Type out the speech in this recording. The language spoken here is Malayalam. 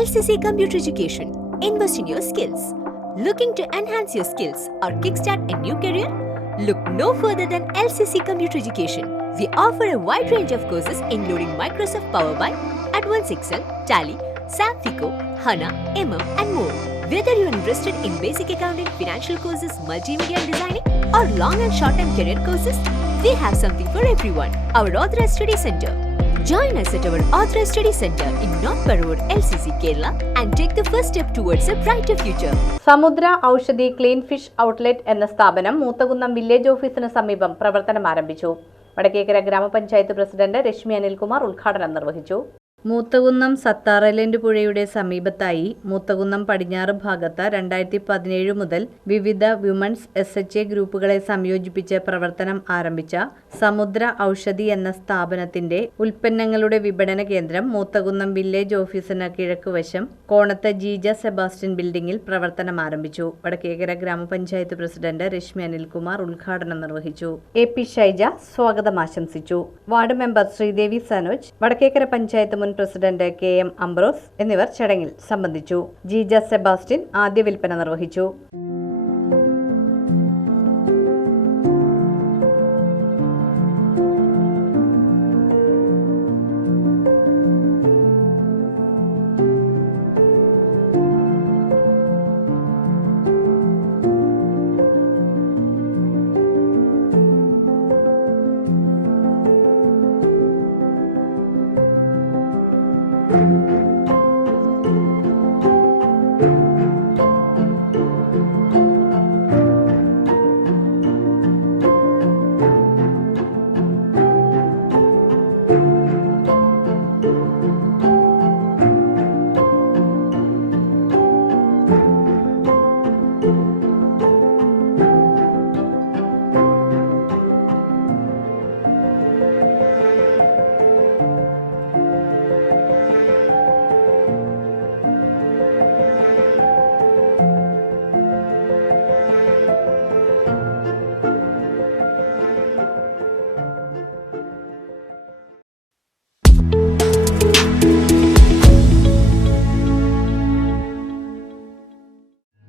LCC Computer Education. Invest in your skills. Looking to enhance your skills or kickstart a new career? Look no further than LCC Computer Education. We offer a wide range of courses including Microsoft Power BI, Advanced Excel, Tally, SAP FICO, HANA, and more. Whether you are interested in basic accounting, financial courses, multimedia designing, or long and short-term career courses, we have something for everyone. Our Authorized Study Center. Join us at our Authorized Study Center in North Parur, LCC, Kerala, and take the first step towards a brighter future. സമുദ്ര ഔഷധി ക്ലീൻ ഫിഷ് ഔട്ട്ലെറ്റ് എന്ന സ്ഥാപനം മൂത്തകുന്നം വില്ലേജ് ഓഫീസിന് സമീപം പ്രവർത്തനം ആരംഭിച്ചു. വടക്കേക്കര ഗ്രാമപഞ്ചായത്ത് പ്രസിഡന്റ് രശ്മി അനിൽകുമാർ ഉദ്ഘാടനം നിർവഹിച്ചു. മൂത്തകുന്നം സത്താർ ഐലൻഡ് പുഴയുടെ സമീപത്തായി മൂത്തകുന്നം പടിഞ്ഞാറ് ഭാഗത്ത് 2017 മുതൽ വിവിധ വിമൻസ് SHA ഗ്രൂപ്പുകളെ സംയോജിപ്പിച്ച് പ്രവർത്തനം ആരംഭിച്ച സമുദ്ര ഔഷധി എന്ന സ്ഥാപനത്തിന്റെ ഉൽപ്പന്നങ്ങളുടെ വിപണന കേന്ദ്രം മൂത്തകുന്നം വില്ലേജ് ഓഫീസിന് കിഴക്കുവശം കോണത്ത് ജീജ സെബാസ്റ്റ്യൻ ബിൽഡിംഗിൽ പ്രവർത്തനം ആരംഭിച്ചു. വടക്കേക്കര ഗ്രാമപഞ്ചായത്ത് പ്രസിഡന്റ് രശ്മി അനിൽകുമാർ ഉദ്ഘാടനം നിർവഹിച്ചു. AP ഷൈജ സ്വാഗതം ആശംസിച്ചു. Ward member Sreedevi Sanoj, Vadakkekara panchayat president KM Ambrose എന്നിവർ ചടങ്ങിൽ സംബന്ധിച്ചു. ജീജ സെബാസ്റ്റ്യൻ ആദ്യ വിൽപ്പന നിർവഹിച്ചു.